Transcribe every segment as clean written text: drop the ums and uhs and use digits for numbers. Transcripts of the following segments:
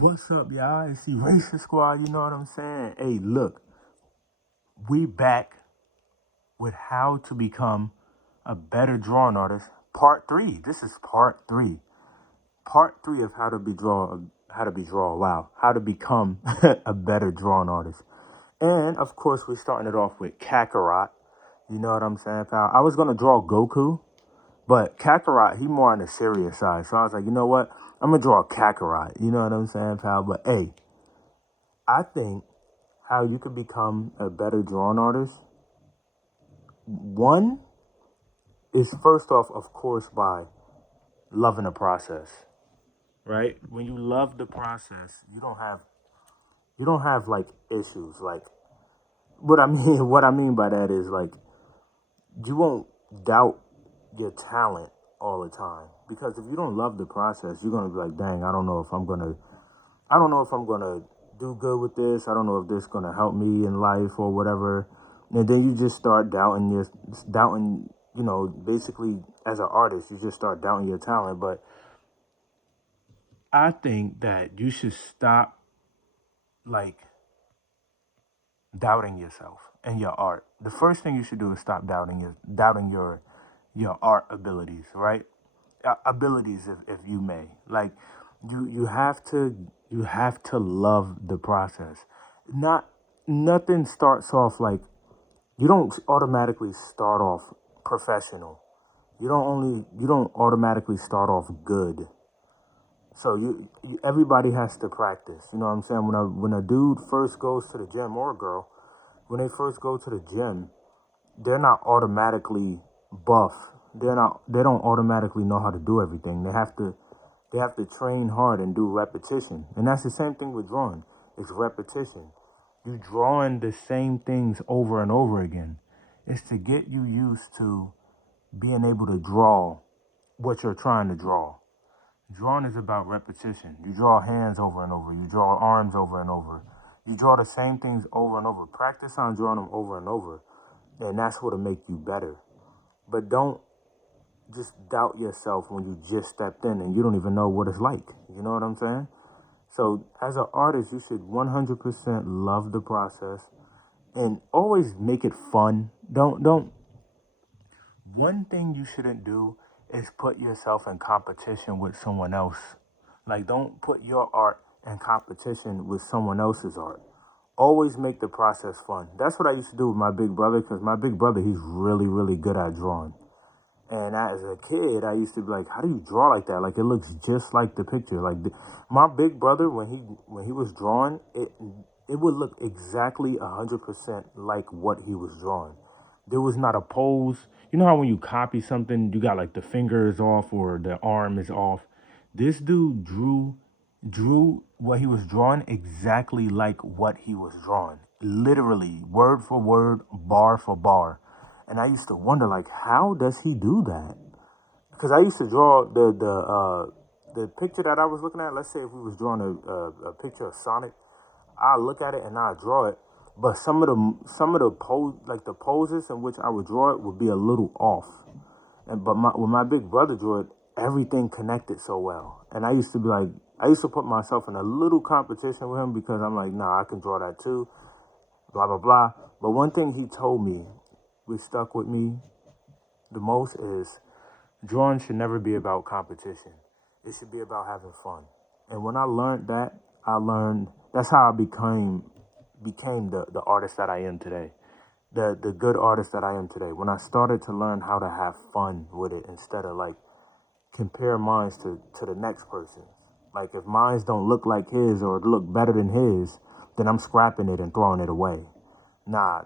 What's up, y'all? It's the Racist Squad, you know what I'm saying? Hey, look, we back with how to become a better drawing artist. Part three. This is part three. Part three of how to become a better drawing artist. And of course, we're starting it off with Kakarot. You know what I'm saying, pal? I was gonna draw Goku, but Kakarot, he more on the serious side. So I was like, you know what? I'm gonna draw Kakarot. You know what I'm saying, pal? But hey, I think how you could become a better drawing artist. One is first off, of course, by loving the process. Right? When you love the process, you don't have like issues. Like what I mean what I mean by that is like you won't doubt your talent all the time. Because if you don't love the process, you're gonna be like, dang, I don't know if I'm gonna do good with this. I don't know if this is gonna help me in life or whatever. And then you just start doubting. Basically as an artist, you just start doubting your talent. But I think that you should stop like doubting yourself and your art. The first thing you should do is stop doubting your art abilities, right? Abilities, if you may. Like you have to love the process. Not Nothing starts off like you don't automatically start off professional. You don't automatically start off good. So everybody has to practice. You know what I'm saying? When a dude first goes to the gym, or a girl, when they first go to the gym, they're not automatically buff. They don't automatically know how to do everything. They have to train hard and do repetition. And that's the same thing with drawing. It's repetition. You drawing the same things over and over again. It's to get you used to being able to draw what you're trying to draw. Drawing is about repetition. You draw hands over and over. You draw arms over and over. You draw the same things over and over. Practice on drawing them over and over. And that's what'll make you better. But don't just doubt yourself when you just stepped in and you don't even know what it's like. You know what I'm saying? So as an artist, you should 100% love the process and always make it fun. Don't One thing you shouldn't do is put yourself in competition with someone else. Like, don't put your art in competition with someone else's art. Always make the process fun. That's what I used to do with my big brother, because my big brother, he's really, really good at drawing. And as a kid, I used to be like, "How do you draw like that? Like it looks just like the picture." My big brother, when he was drawing, it would look exactly 100% like what he was drawing. There was not a pose. You know how when you copy something, you got like the finger is off or the arm is off. This dude drew what he was drawing exactly like what he was drawing, literally word for word, bar for bar. And I used to wonder, like, how does he do that? Because I used to draw the picture that I was looking at. Let's say if we was drawing a picture of Sonic, I look at it and I draw it, but some of the poses in which I would draw it would be a little off. When my big brother drew it, everything connected so well. And I used to put myself in a little competition with him because I'm like, nah, I can draw that too, blah blah blah. But one thing he told me, which stuck with me the most, is drawing should never be about competition. It should be about having fun. And when I learned that, I learned that's how I became the artist that I am today. The good artist that I am today. When I started to learn how to have fun with it instead of like compare mines to the next person's. Like if mines don't look like his or look better than his, then I'm scrapping it and throwing it away. Nah,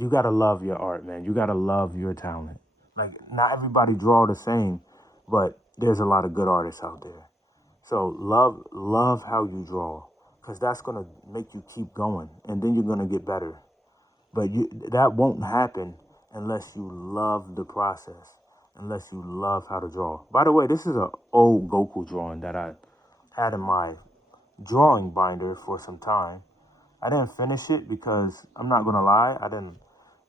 you gotta love your art, man. You gotta love your talent. Like not everybody draw the same, but there's a lot of good artists out there. So love how you draw, cause that's gonna make you keep going, and then you're gonna get better. But that won't happen unless you love the process, unless you love how to draw. By the way, this is an old Goku drawing that I had in my drawing binder for some time. I didn't finish it because I'm not gonna lie, I didn't.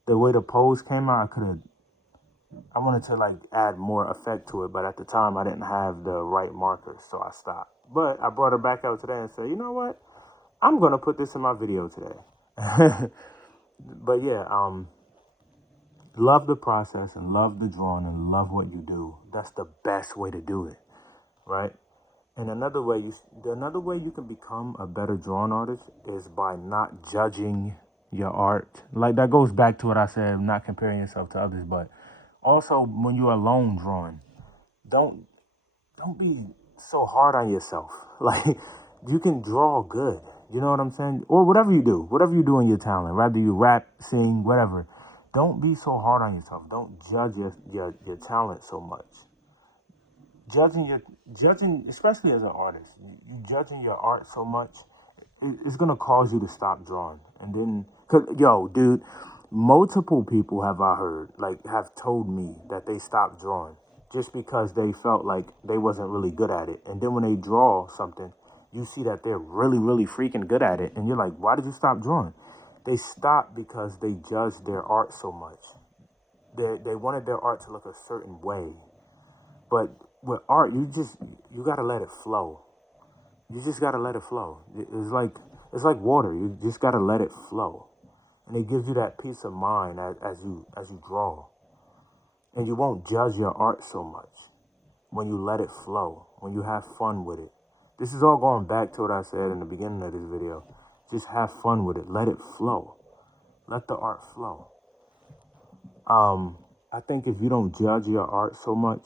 The way the pose came out, I could have. I wanted to like add more effect to it, but at the time I didn't have the right markers, so I stopped. But I brought her back out today and said, you know what? I'm gonna put this in my video today. But yeah, love the process and love the drawing and love what you do. That's the best way to do it, right? And another way you can become a better drawing artist is by not judging your art. Like that goes back to what I said, not comparing yourself to others, but also when you're alone drawing, don't don't be so hard on yourself. Like you can draw good. You know what I'm saying? Or whatever you do in your talent, whether you rap, sing, whatever. Don't be so hard on yourself. Don't judge your talent so much. Judging, especially as an artist, you judging your art so much, it's gonna cause you to stop drawing. And then, cause yo, dude, multiple people have I heard like have told me that they stopped drawing just because they felt like they wasn't really good at it. And then when they draw something, you see that they're really freaking good at it, and you're like, why did you stop drawing? They stopped because they judged their art so much. They wanted their art to look a certain way, but with art, you gotta let it flow. You just gotta let it flow. It's like water. You just gotta let it flow, and it gives you that peace of mind as you draw, and you won't judge your art so much when you let it flow, when you have fun with it. This is all going back to what I said in the beginning of this video. Just have fun with it. Let it flow. Let the art flow. I think if you don't judge your art so much,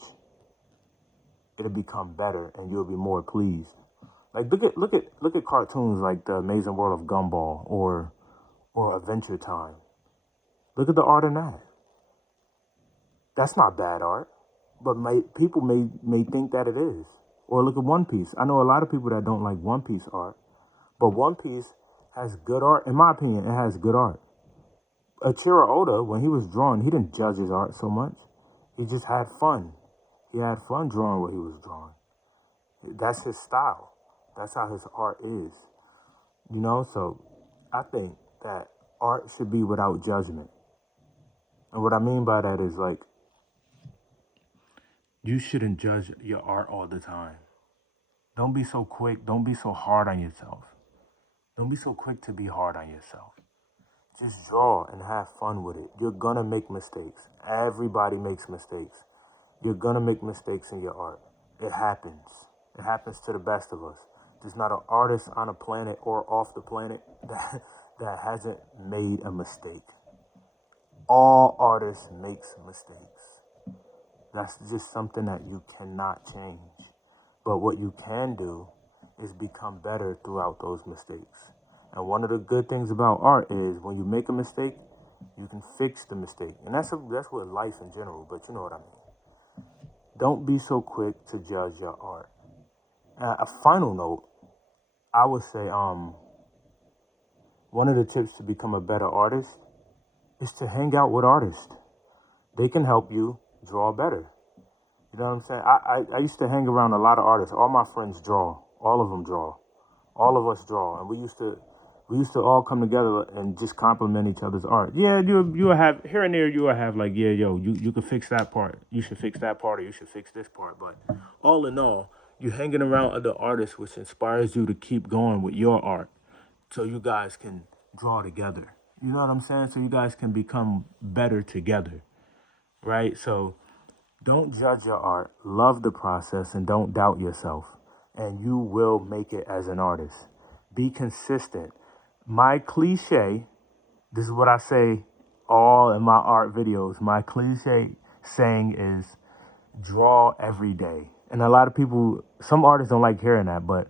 it'll become better and you'll be more pleased. Like look at cartoons like The Amazing World of Gumball or Adventure Time. Look at the art in that. That's not bad art, but people may think that it is. Or look at One Piece. I know a lot of people that don't like One Piece art, but One Piece has good art. In my opinion, it has good art. Achiro Oda, when he was drawing, he didn't judge his art so much. He just had fun. He had fun drawing what he was drawing. That's his style. That's how his art is. So I think that art should be without judgment. And what I mean by that is like, you shouldn't judge your art all the time. Don't be so quick. Don't be so hard on yourself. Don't be so quick to be hard on yourself. Just draw and have fun with it. You're gonna make mistakes. Everybody makes mistakes. You're gonna make mistakes in your art. It happens. It happens to the best of us. There's not an artist on a planet or off the planet that hasn't made a mistake. All artists makes mistakes. That's just something that you cannot change. But what you can do is become better throughout those mistakes. And one of the good things about art is when you make a mistake, you can fix the mistake. And that's with life in general, but you know what I mean. Don't be so quick to judge your art. A final note, I would say one of the tips to become a better artist is to hang out with artists. They can help you draw better. You know what I'm saying? I used to hang around a lot of artists. All my friends draw. All of them draw. All of us draw, and we used to all come together and just compliment each other's art. Yeah, you will have here and there. You will have like, yeah, yo, you could fix that part. You should fix that part, or you should fix this part. But all in all, you hanging around other artists, which inspires you to keep going with your art, so you guys can draw together. You know what I'm saying? So you guys can become better together, right? So don't judge your art. Love the process and don't doubt yourself. And you will make it as an artist. Be consistent. My cliche, this is what I say all in my art videos. My cliche saying is draw every day. And a lot of people, some artists don't like hearing that, but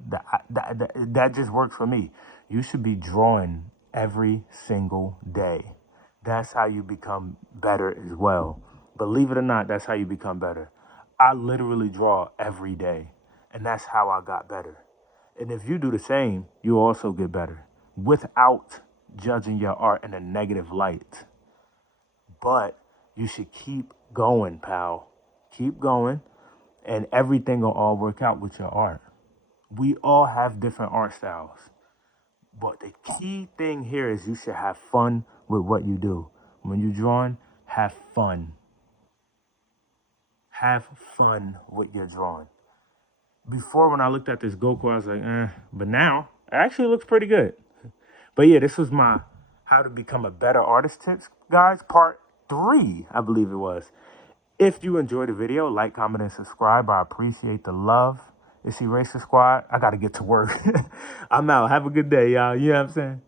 that just works for me. You should be drawing every single day. That's how you become better as well. Believe it or not, that's how you become better. I literally draw every day, and that's how I got better. And if you do the same, you also get better without judging your art in a negative light. But you should keep going, pal. Keep going, and everything will all work out with your art. We all have different art styles. But the key thing here is you should have fun with what you do. When you're drawing, have fun. Have fun with your drawing. Before, when I looked at this Goku, I was like, but now it actually looks pretty good. But yeah, this was my how to become a better artist tips, guys, part 3, I believe it was. If you enjoyed the video, like, comment, and subscribe. I appreciate the love. It's Eraser Squad. I got to get to work. I'm out. Have a good day, y'all. You know what I'm saying?